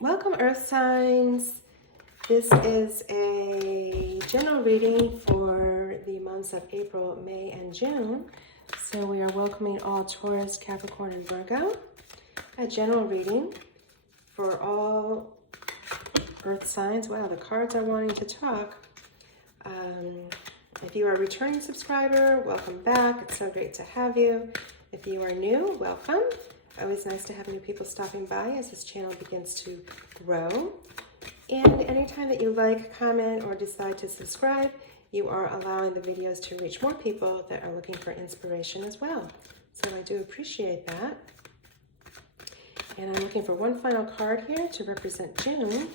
Welcome, Earth signs. This is a general reading for the months of April, May, and June. So we are welcoming all Taurus, Capricorn, and Virgo. A general reading for all Earth signs. Wow, the cards are wanting to talk. If you are a returning subscriber, welcome back. It's so great to have you. If you are new, welcome. Always nice to have new people stopping by as this channel begins to grow. And anytime that you like, comment, or decide to subscribe, you are allowing the videos to reach more people that are looking for inspiration as well. So I do appreciate that. And I'm looking for one final card here to represent June.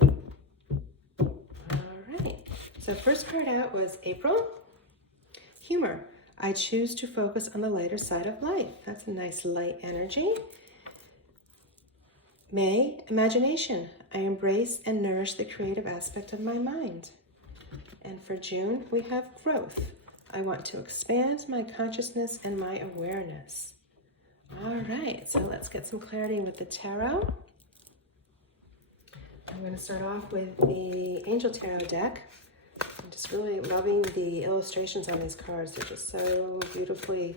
All right. So first card out was April. Humor. I choose to focus on the lighter side of life. That's a nice light energy. May, imagination. I embrace and nourish the creative aspect of my mind. And for June, we have growth. I want to expand my consciousness and my awareness. All right, so let's get some clarity with the tarot. I'm going to start off with the Angel Tarot deck. I'm just really loving the illustrations on these cards. They're just so beautifully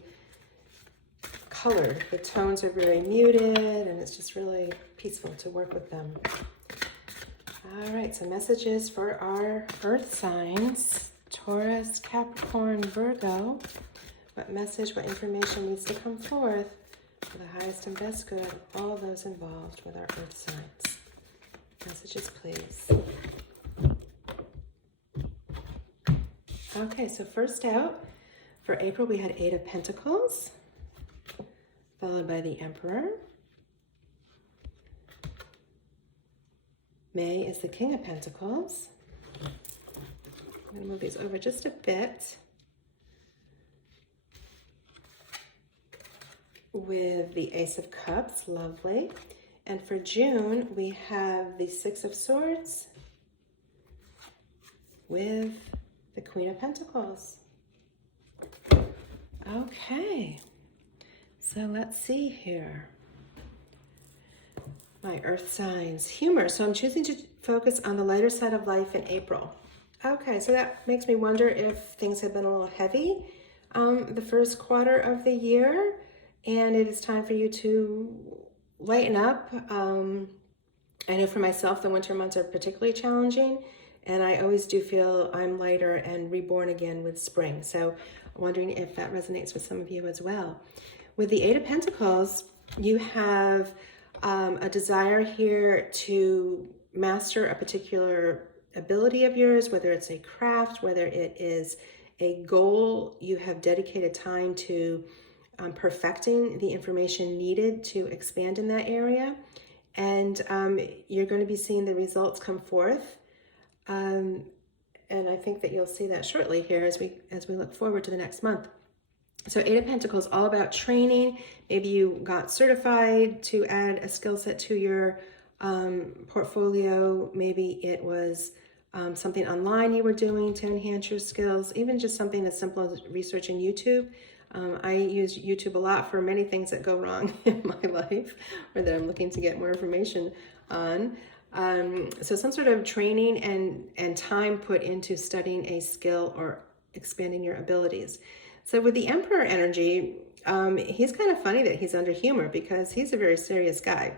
colored. The tones are very muted, and it's just really peaceful to work with them. All right, so messages for our Earth signs, Taurus, Capricorn, Virgo. What message, what information needs to come forth for the highest and best good of all those involved with our Earth signs? Messages, please. Okay, so first out for April, we had 8 of Pentacles, followed by the Emperor. May is the King of Pentacles. I'm going to move these over just a bit. With the Ace of Cups, lovely. And for June, we have the 6 of Swords with the Queen of Pentacles. Okay, so let's see here. My Earth signs. Humor. So I'm choosing to focus on the lighter side of life in April. Okay, so that makes me wonder if things have been a little heavy the first quarter of the year, and it is time for you to lighten up. I know for myself, the winter months are particularly challenging, and I always do feel I'm lighter and reborn again with spring. So I'm wondering if that resonates with some of you as well. With the 8 of Pentacles, you have a desire here to master a particular ability of yours, whether it's a craft, whether it is a goal. You have dedicated time to perfecting the information needed to expand in that area. And you're going to be seeing the results come forth. And I think that you'll see that shortly here as we look forward to the next month. So 8 of Pentacles, all about training. Maybe you got certified to add a skill set to your portfolio. Maybe it was something online you were doing to enhance your skills, even just something as simple as researching YouTube. I use YouTube a lot for many things that go wrong in my life or that I'm looking to get more information on. So some sort of training and time put into studying a skill or expanding your abilities. So with the Emperor energy, he's kind of funny that he's under humor because he's a very serious guy.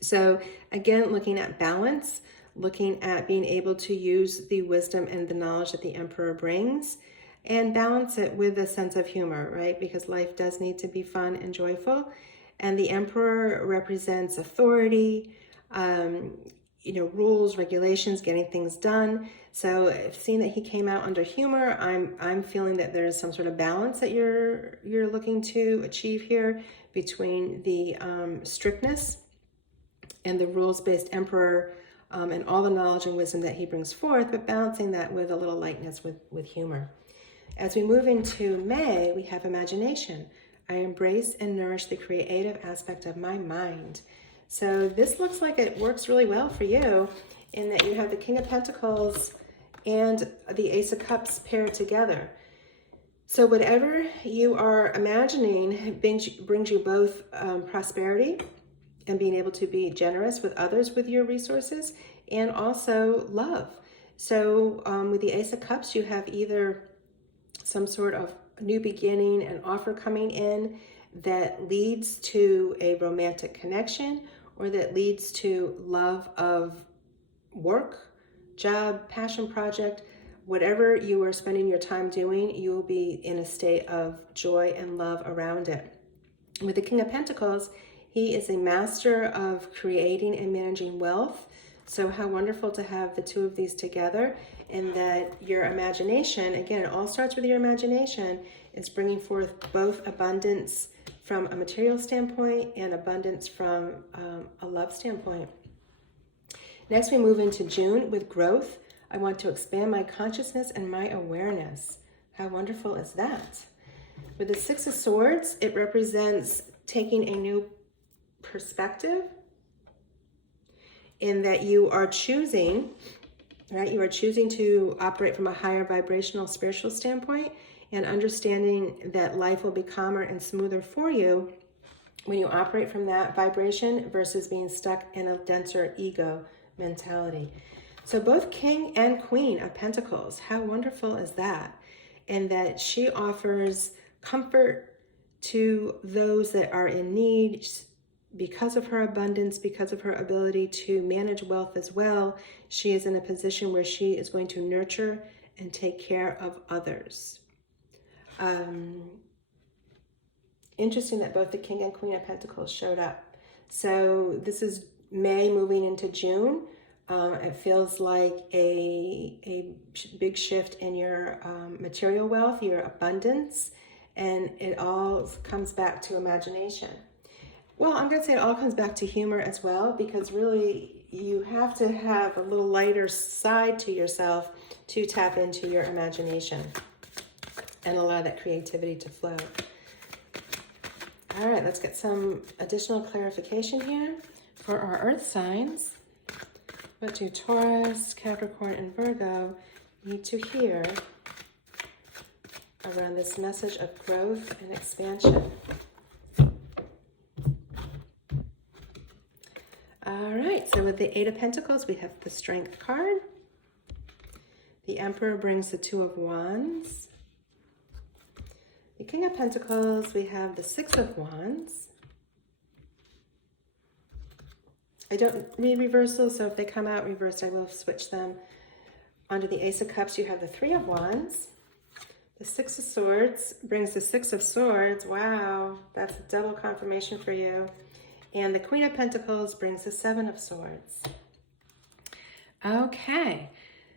So again, looking at balance, looking at being able to use the wisdom and the knowledge that the Emperor brings and balance it with a sense of humor, right? Because life does need to be fun and joyful. And the Emperor represents authority, rules, regulations, getting things done. So seeing that he came out under humor, I'm feeling that there's some sort of balance that you're looking to achieve here between the strictness and the rules-based Emperor and all the knowledge and wisdom that he brings forth, but balancing that with a little lightness with humor. As we move into May, we have imagination. I embrace and nourish the creative aspect of my mind. So this looks like it works really well for you in that you have the King of Pentacles and the Ace of Cups paired together. So whatever you are imagining brings you both prosperity and being able to be generous with others with your resources, and also love. So with the Ace of Cups, you have either some sort of new beginning, an offer coming in that leads to a romantic connection, or that leads to love of work, job, passion project. Whatever you are spending your time doing, you will be in a state of joy and love around it. With the King of Pentacles, he is a master of creating and managing wealth. So how wonderful to have the two of these together, and that your imagination, again, it all starts with your imagination, is bringing forth both abundance from a material standpoint and abundance from a love standpoint. Next, we move into June with growth. I want to expand my consciousness and my awareness. How wonderful is that? With the Six of Swords, it represents taking a new perspective, in that you are choosing, right? You are choosing to operate from a higher vibrational spiritual standpoint, and understanding that life will be calmer and smoother for you when you operate from that vibration versus being stuck in a denser ego mentality. So both King and Queen of Pentacles, how wonderful is that? And that she offers comfort to those that are in need because of her abundance, because of her ability to manage wealth as well. She is in a position where she is going to nurture and take care of others. Interesting that both the King and Queen of Pentacles showed up. So this is May moving into June. It feels like a big shift in your material wealth, your abundance, and it all comes back to imagination. Well, I'm going to say it all comes back to humor as well, because really you have to have a little lighter side to yourself to tap into your imagination and allow that creativity to flow. All right, let's get some additional clarification here for our earth signs. What do Taurus, Capricorn, and Virgo need to hear around this message of growth and expansion? All right, so with the Eight of Pentacles, we have the Strength card. The Emperor brings the Two of Wands. The King of Pentacles, we have the Six of Wands. I don't read reversals, so if they come out reversed, I will switch them. Under the Ace of Cups, you have the Three of Wands. The Six of Swords brings the Six of Swords. Wow, that's a double confirmation for you. And the Queen of Pentacles brings the Seven of Swords. Okay,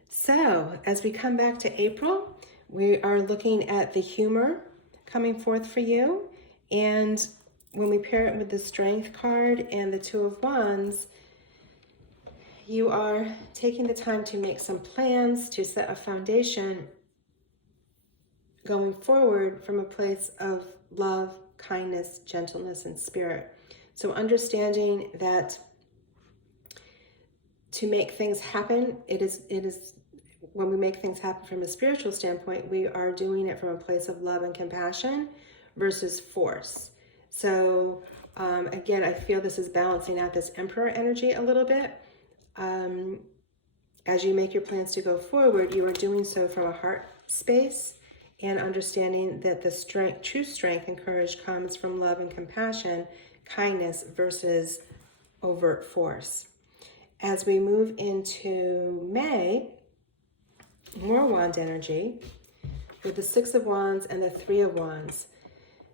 so as we come back to April, we are looking at the humor coming forth for you. And when we pair it with the Strength card and the Two of Wands, you are taking the time to make some plans, to set a foundation going forward from a place of love, kindness, gentleness, and spirit. So understanding that to make things happen, it is when we make things happen from a spiritual standpoint, we are doing it from a place of love and compassion versus force. So again, I feel this is balancing out this Emperor energy a little bit. As you make your plans to go forward, you are doing so from a heart space, and understanding that the strength, true strength and courage comes from love and compassion, kindness versus overt force. As we move into May, more wand energy with the Six of Wands and the Three of Wands.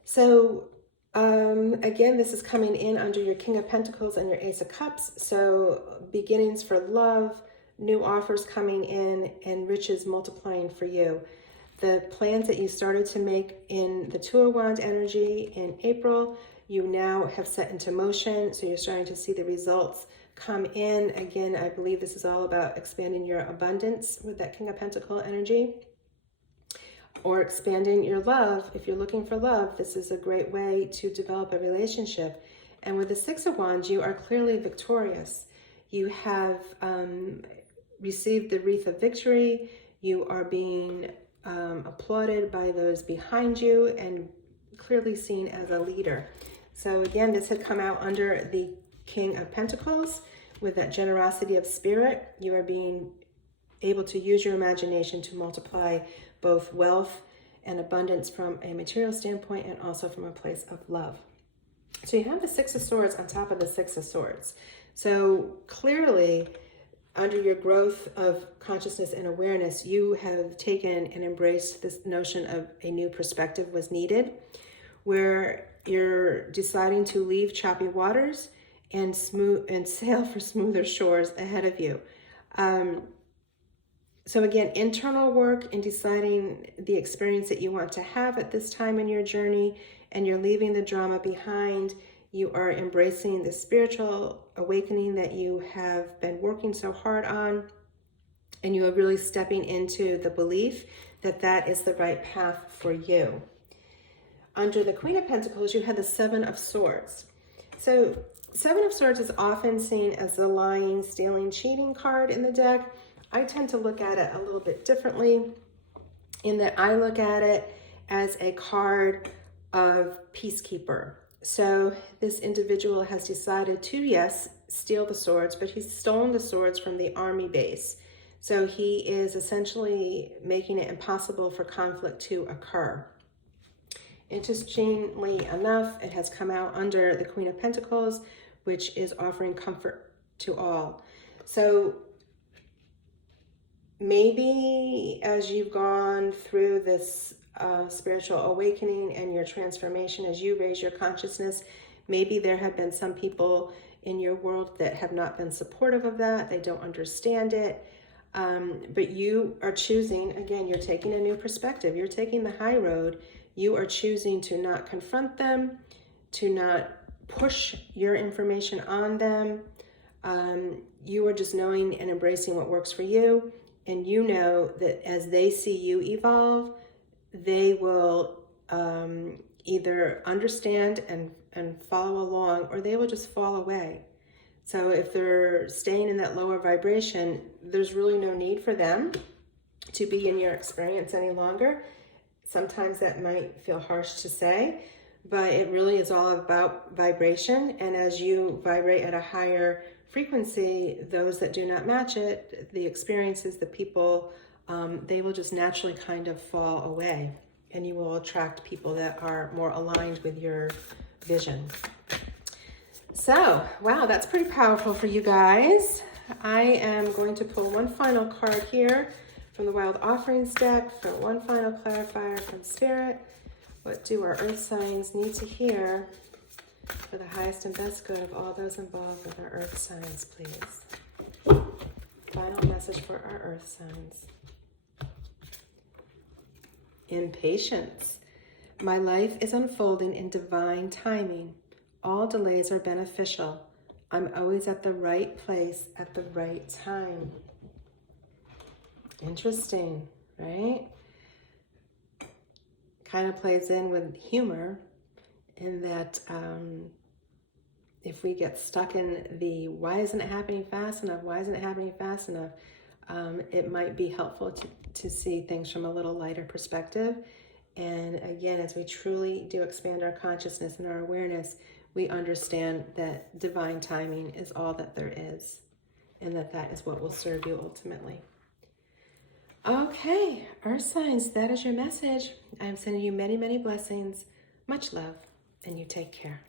So again, this is coming in under your King of Pentacles and your Ace of Cups. So beginnings for love, new offers coming in, and riches multiplying for you. The plans that you started to make in the Two of Wands energy in April, you now have set into motion. So you're starting to see the results come in. Again, I believe this is all about expanding your abundance with that King of Pentacle energy, or expanding your love. If you're looking for love, this is a great way to develop a relationship. And with the Six of Wands, you are clearly victorious. You have received the wreath of victory. You are being applauded by those behind you and clearly seen as a leader. So again, this had come out under the King of Pentacles, with that generosity of spirit, you are being able to use your imagination to multiply both wealth and abundance from a material standpoint and also from a place of love. So you have the Six of Swords on top of the Six of Swords. So clearly, under your growth of consciousness and awareness, you have taken and embraced this notion of a new perspective was needed, where you're deciding to leave choppy waters and sail for smoother shores ahead of you. So again, internal work in deciding the experience that you want to have at this time in your journey, and you're leaving the drama behind. You are embracing the spiritual awakening that you have been working so hard on, and you are really stepping into the belief that that is the right path for you. Under the Queen of Pentacles, you had the Seven of Swords. So Seven of Swords is often seen as the lying, stealing, cheating card in the deck. I tend to look at it a little bit differently, in that I look at it as a card of peacekeeper. So this individual has decided to, yes, steal the swords, but he's stolen the swords from the army base. So he is essentially making it impossible for conflict to occur. Interestingly enough, it has come out under the Queen of Pentacles, which is offering comfort to all. So maybe as you've gone through this spiritual awakening and your transformation, as you raise your consciousness, maybe there have been some people in your world that have not been supportive of that. They don't understand it. But you are choosing, again, you're taking a new perspective. You're taking the high road. You are choosing to not confront them, to not push your information on them. You are just knowing and embracing what works for you. And you know that as they see you evolve, they will either understand and follow along, or they will just fall away. So if they're staying in that lower vibration, there's really no need for them to be in your experience any longer. Sometimes that might feel harsh to say, but it really is all about vibration. And as you vibrate at a higher frequency, those that do not match it, the experiences, the people, they will just naturally kind of fall away, and you will attract people that are more aligned with your vision. So, wow, that's pretty powerful for you guys. I am going to pull one final card here from the Wild Offerings deck for one final clarifier from Spirit. What do our earth signs need to hear for the highest and best good of all those involved with our earth signs, please? Final message for our earth signs. Impatience. My life is unfolding in divine timing. All delays are beneficial. I'm always at the right place at the right time. Interesting, right? Kind of plays in with humor, in that if we get stuck in the why isn't it happening fast enough, why isn't it happening fast enough, it might be helpful to see things from a little lighter perspective. And again, as we truly do expand our consciousness and our awareness, we understand that divine timing is all that there is, and that is what will serve you ultimately. Okay, earth signs, that is your message. I am sending you many, many blessings, much love, and you take care.